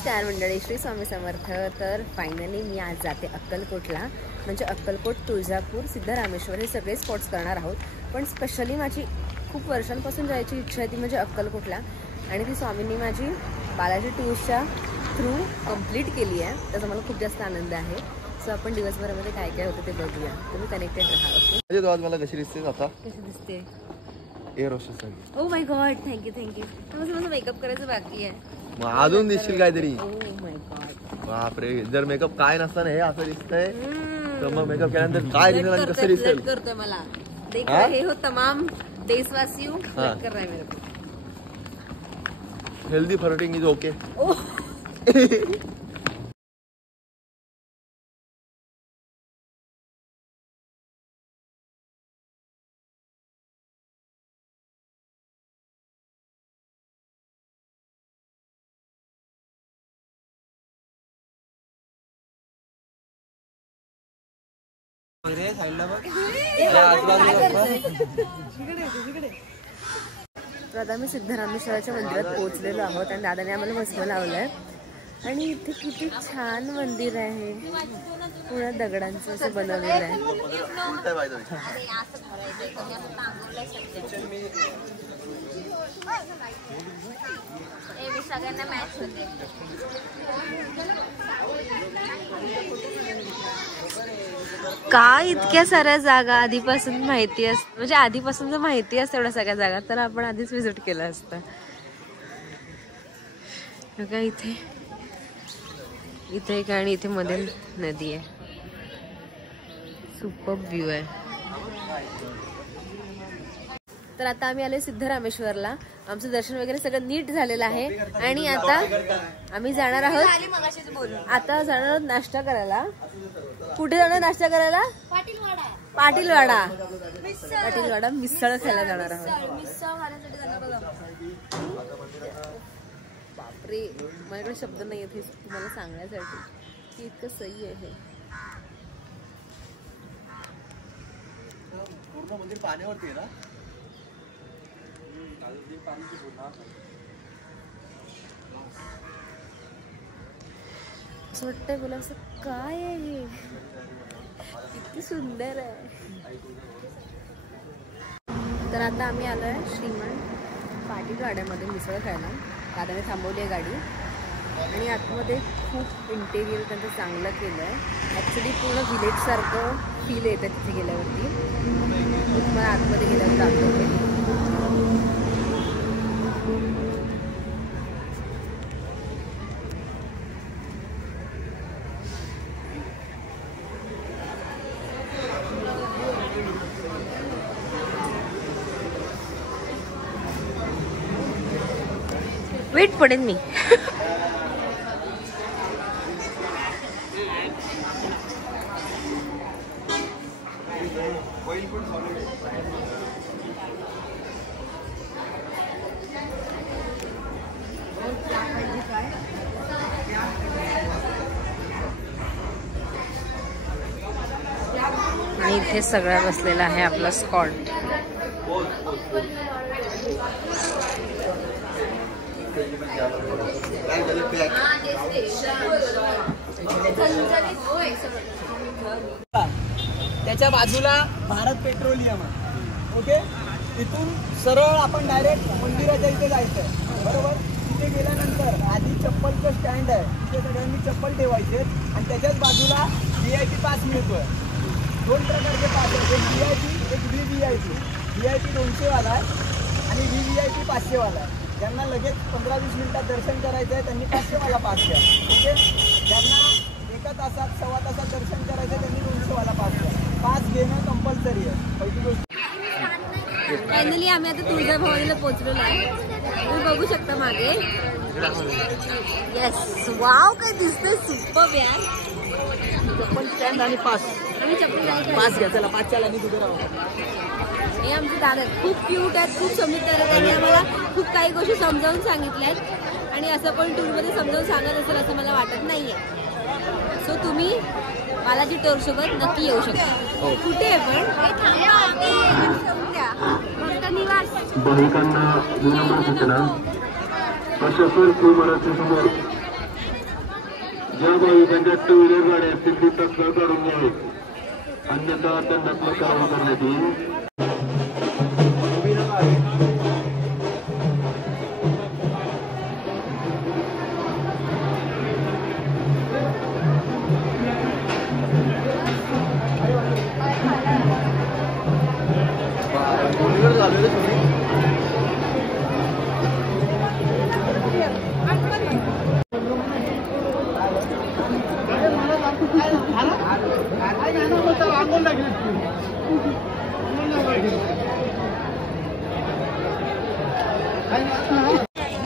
नमस्कार मंडळी, श्री स्वामी समर्थ. तर फायनली मी आज जाते अक्कलकोटला. म्हणजे अक्कलकोट, तुळजापूर, सिद्धरामेश्वर हे सगळे स्पॉट्स करणार आहोत. पण स्पेशली माझी खूप वर्षांपासून जायची इच्छा आहे ती म्हणजे अक्कलकोटला, आणि ती स्वामींनी माझी बालाजी टूर्सच्या थ्रू कंप्लीट केली आहे. त्याचा मला खूप जास्त आनंद आहे. सो आपण दिवसभरामध्ये काय काय होतं ते बघूया. तुम्ही कनेक्टेड राहा. ओके, आज मला कशी दिसते आता? कशी दिसते? एअर होस्टेस आहे. Oh my God, thank you thank you. माझं मेकअप करायचं बाकी आहे. अजून दिसशील काहीतरी. ओ माय गॉड, बापरे, जर मेकअप काय नसताना हे असं दिसतंय तर मग मेकअप केल्यानंतर काय दिसेल आणि कसं दिसेल? करतोय मला देख रहे हो तमाम देशवासियों, कर रहा है मेरे को. Healthy flirting is okay. आता आम्ही सिद्धरामेश्वराच्या मंदिरात पोहोचलेलो आहोत आणि दादाने आम्हाला भस्म लावलंय. आणि इथे किती छान मंदिर आहे, पूर्ण दगडांचं असं बनवलेलं आहे. का इतक्या साऱ्या जागा आधीपासून माहिती असत, म्हणजे आधीपासून जर माहिती असते एवढ्या सगळ्या जागा तर आपण आधीच विजिट केलं असतं. बघा इथे एक आणि इथे मध्ये नदी आहे. सुपर व्ह्यू आहे. तर आता आम्ही आले सिद्धरामेश्वरला. आमचं दर्शन वगैरे सगळं नीट झालेलं आहे आणि आता आम्ही जाणार आहोत. आता जाणार आहोत नाश्ता करायला. कुठे जाणार नाश्ता करायला? पाटीलवाडा मिसळ खायला जाणार आहोत. बापरे, माझ्याकडे शब्द नाही आहेत तुम्हाला सांगण्यासाठी की इतकं सही आहे. मंदिर पाण्यावरती आहे ना? असं वाटतंय मला, असं काय आहे हे, किती सुंदर आहे. तर आता आम्ही आलोय श्रीमंत पाटीलवाड्यामध्ये मिसळ खायला. दादाने थांबवली आहे गाडी आणि आतमध्ये खूप इंटेरियर त्यांचं चांगलं केलं आहे. ॲक्च्युली पूर्ण विलेज सारखं फील येतं तिथे गेल्यावरती. मी तुम्हाला आतमध्ये गेल्यावर दाखवते. वेट पडेन मी. आणि इथे सगळं बसलेला आहे आपला स्पॉट. त्याच्या बाजूला भारत पेट्रोलियम आहे. ओके, तिथून सरळ आपण डायरेक्ट मंदिराच्या इथे जायचं. बरोबर, तिथे गेल्यानंतर आधी चप्पलचं स्टँड आहे, तिथे सगळ्यांनी चप्पल ठेवायचे. आणि त्याच्याच बाजूला VIP पास मिळतोय. 2 प्रकारचे पास आहेत, एक VIP, एक VVIP. VIP 200 वाला आहे आणि VVIP 500 वाला आहे. ज्यांना लगेच 15-20 मिनिटात दर्शन करायचं आहे त्यांनी 500 वाला पास घ्या. ओके, ज्यांना 1 तासात 1.25 तासात दर्शन करायचं आहे त्यांनी 200 वाला पास घ्या. पास घेणं कंपल्सरी आहे, पहिली गोष्ट. फायनली आम्ही आता तुळजाभवानीला पोहोचलेलो आहे. तुम्ही बघू शकता मागे. येस, वाव, काय दिसतंय, सुपर यार. चप्पल स्टँड आणि पास. आम्ही चप्पल पास घ्या. चला, 5च्या लाईनीत उभे राहू. हे आमचे दादा खूप क्यूट आहेत, खूप समजूतदार आहेत. त्यांनी आम्हाला खूप काही गोष्टी समजावून सांगितल्या आहेत आणि असं पण टूरमध्ये समजावून सांगत असेल असं मला वाटत नाहीये. सो तुम्ही बालाजी टूर सोबत नक्की येऊ शकता. कुठे आहे पण भाविकांना विनम्र सूचना. प्रशासन समोर ज्या भाविकांच्या टू व्हीलर गाड्या असतील ती तत्काळ काढून घ्यावी, अन्यथा दंडात्मक कारवाई करण्यात येईल.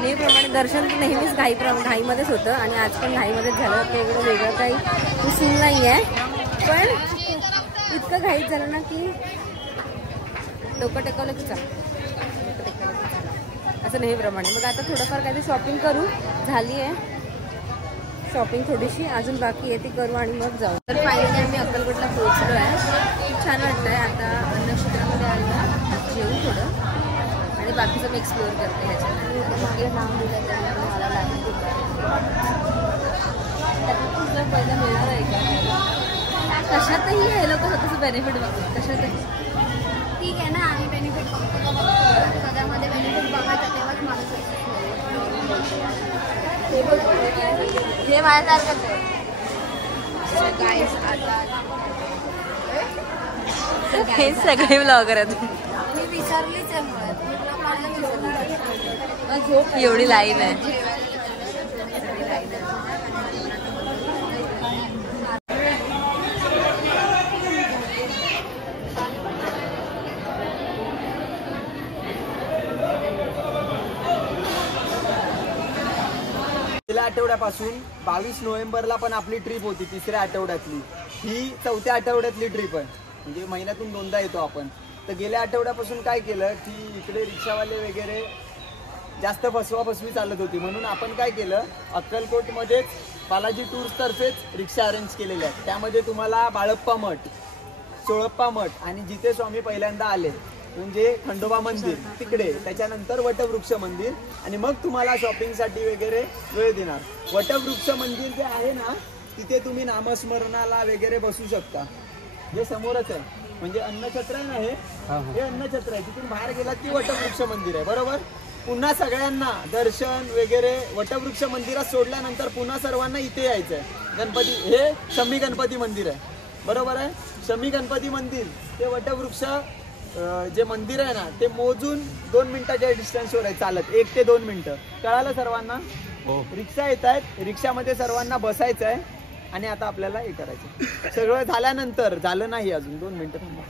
नेहमीप्रमाणे दर्शन नेहमीच घाईमध्येच होतं आणि आज पण घाईमध्येच झालं. काही वेगळं काही सीन नाही आहे, पण इतकं घाईत झालं ना की डोकं टेकवलं की चाल असं नेहमीप्रमाणे. मग आता थोडंफार काहीतरी शॉपिंग करू. झाली आहे शॉपिंग थोडीशी, अजून बाकी आहे ती करू आणि मग जाऊ. तर फायनली आम्ही अक्कलकोटला पोहोचलो आहे. खूप छान वाटतं आहे. आता अन्नक्षेत्रामध्ये आलं जेऊ थोडं आणि बाकीचं मी एक्सप्लोअर करते. ह्याच्यामध्ये नाव दिलं तर मला लागेल तुझं पहिलं मिळणार आहे का? कशातही हे लोक स्वतःचं बेनिफिट बघतात. कशातही ठीक आहे ना, आम्ही बेनिफिट बघतो. त्याच्यामध्ये बेनिफिट बघायचं तेव्हाच माणूस हे माझ्यासारखंच आहे. हे सगळे ब्लॉगर आहेत. मी विसरलीच आहे मुळात. एवढी लाईन आहे. गेल्या आठवड्यापासून 22 नोव्हेंबरला पण आपली ट्रिप होती, तिसऱ्या आठवड्यातली. ही चौथ्या आठवड्यातली ट्रिप आहे, म्हणजे महिन्यातून 2दा येतो आपण. तर गेल्या आठवड्यापासून काय केलं की इकडे रिक्षावाले वगैरे जास्त फसवी चालत होती, म्हणून आपण काय केलं, अक्कलकोटमध्येच बालाजी टूर्सतर्फेच रिक्षा अरेंज केलेल्या आहेत. त्यामध्ये तुम्हाला बाळप्पा मठ, सोळप्पा मठ आणि जिथे स्वामी पहिल्यांदा आले म्हणजे खंडोबा मंदिर तिकडे, त्याच्यानंतर वटवृक्ष मंदिर आणि मग तुम्हाला शॉपिंगसाठी वगैरे वेळ देणार. वटवृक्ष मंदिर जे आहे ना, तिथे तुम्ही नामस्मरणाला वगैरे बसू शकता. हे समोरच आहे, म्हणजे अन्नछत्र आहे ना, हे अन्नछत्र आहे. तिथून बाहेर गेलात की वटवृक्ष मंदिर आहे. बरोबर. पुन्हा सगळ्यांना दर्शन वगैरे वटवृक्ष मंदिरात सोडल्यानंतर पुन्हा सर्वांना इथे यायचं आहे. गणपती, हे शमी गणपती मंदिर आहे. बरोबर आहे. शमी गणपती मंदिर ते वटवृक्ष जे मंदिर आहे ना, ते मोजून 2 मिनिटाच्या डिस्टन्सवर आहे चालत. 1 ते 2 मिनिटं. कळालं सर्वांना? रिक्षा येत आहेत, रिक्षामध्ये सर्वांना बसायचं आहे आणि आता आपल्याला हे करायचं. सगळं झाल्यानंतर, झालं नाही अजून, 2 मिनिटं थांबा.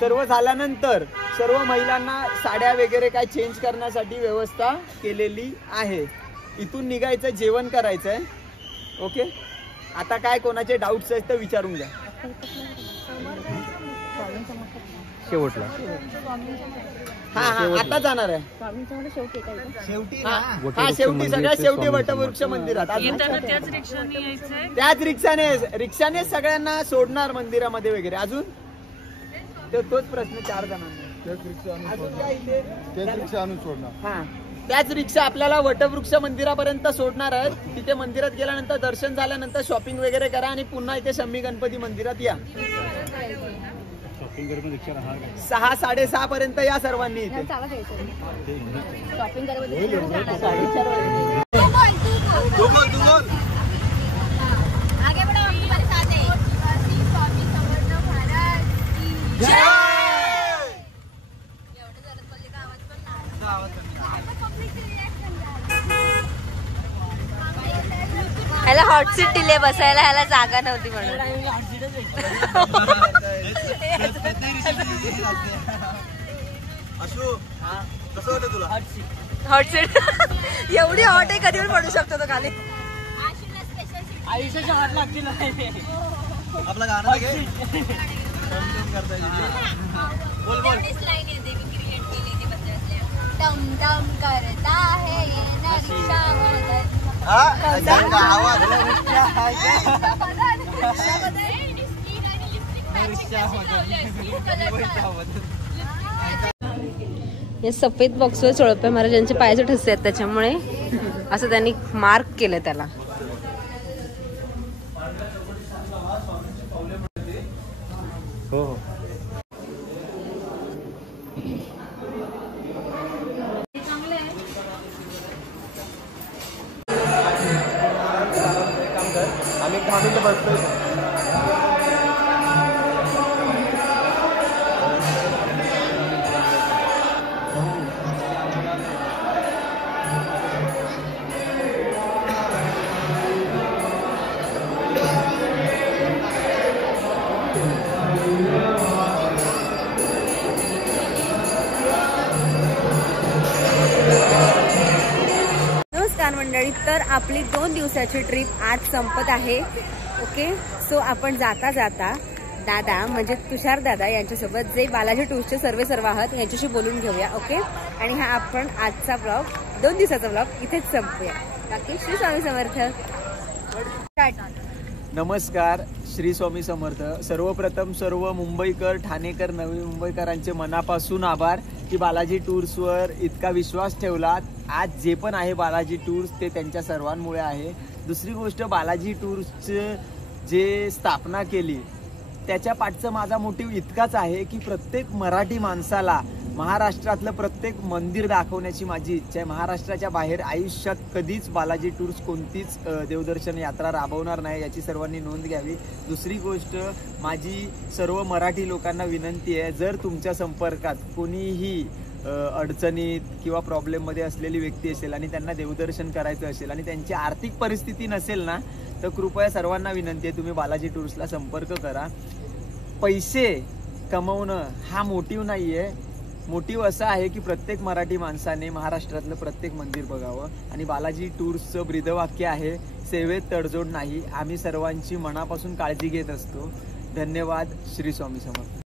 सर्व झाल्यानंतर सर्व महिलांना साड्या वगैरे काय चेंज करण्यासाठी व्यवस्था केलेली आहे. इथून निघायचं, जेवण करायचं आहे. ओके. आता काय कोणाचे डाऊट्स आहेत तर विचारून घ्या. शेवटला हा आता जाणार आहे शेवटी. हा शेवटी, सगळ्यात शेवटी वटवृक्ष मंदिरात. त्याच रिक्षाने सगळ्यांना सोडणार मंदिरामध्ये वगैरे. अजून तोच प्रश्न 4 जणांना. अजून काय इथे? हा, त्याच रिक्षा आपल्याला वटवृक्ष मंदिरापर्यंत सोडणार आहेत. तिथे मंदिरात गेल्यानंतर दर्शन झाल्यानंतर शॉपिंग वगैरे करा आणि पुन्हा इथे शमी गणपती मंदिरात या. 6-6:30 पर्यंत या सर्वांनी इथे. ह्याला हॉट सीट दिले बसायला, ह्याला जागा नव्हती म्हणून. हॉट सीट एवढी हॉट आहे, कधी पण पडू शकतो तो खाली. आयुष्याच्या हात लागतील. आपला गाणं बोल बोल. टम टम करता है ये नक्शा या सफेद बॉक्सवर चोळप्पा महाराजांचे पायाचे ठसे आहेत, त्याच्यामुळे असं त्यांनी मार्क केलं त्याला. हो हो चांगलं आहे. आम्ही 10 मिनिटं बसतोय. नमस्कार मंडळी, तर आपली 2 दिवसाची ट्रिप आज संपत आहे. ओके, सो आपण जाता जाता दादा म्हणजे तुषार दादा यांच्यासोबत जे बालाजी टूर्सचे सर्व आहात यांच्याशी बोलून घेऊया. ओके, आणि हा आपण आजचा ब्लॉग 2 दिवसाचा ब्लॉग इथेच संपूया. बाकी श्री स्वामी समर्थ. नमस्कार, श्री स्वामी समर्थ. सर्वप्रथम सर्व मुंबईकर, ठाणेकर, नवी मुंबईकरांचे मनापासून आभार की बालाजी टूर्सवर इतका विश्वास ठेवला. आज जे पण आहे बालाजी टूर्स ते त्यांच्या सर्वांमुळे आहे. दुसरी गोष्ट, बालाजी टूर्सचं जे स्थापना केली त्याच्या पाठचा माझा मोटिव्ह इतकाच आहे की प्रत्येक मराठी माणसाला महाराष्ट्रातलं प्रत्येक मंदिर दाखवण्याची माझी इच्छा आहे. महाराष्ट्राच्या बाहेर आयुष्यात कधीच बालाजी टूर्स कोणतीच देवदर्शन यात्रा राबवणार नाही, याची सर्वांनी नोंद घ्यावी. दुसरी गोष्ट, माझी सर्व मराठी लोकांना विनंती आहे, जर तुमच्या संपर्कात कोणीही अडचणीत किंवा प्रॉब्लेममध्ये असलेली व्यक्ती असेल आणि त्यांना देवदर्शन करायचं असेल आणि त्यांची आर्थिक परिस्थिती नसेल ना, तर कृपया सर्वांना विनंती आहे तुम्ही बालाजी टूर्सला संपर्क करा. पैसे कमवणं हा मोटिव्ह नाही आहे. मोटिव्ह असा आहे की प्रत्येक मराठी माणसाने महाराष्ट्रातलं प्रत्येक मंदिर बघावं. आणि बालाजी टूर्सचं ब्रीदवाक्य आहे, सेवेत तडजोड नाही. आम्ही सर्वांची मनापासून काळजी घेत असतो. धन्यवाद. श्री स्वामी समर्थ.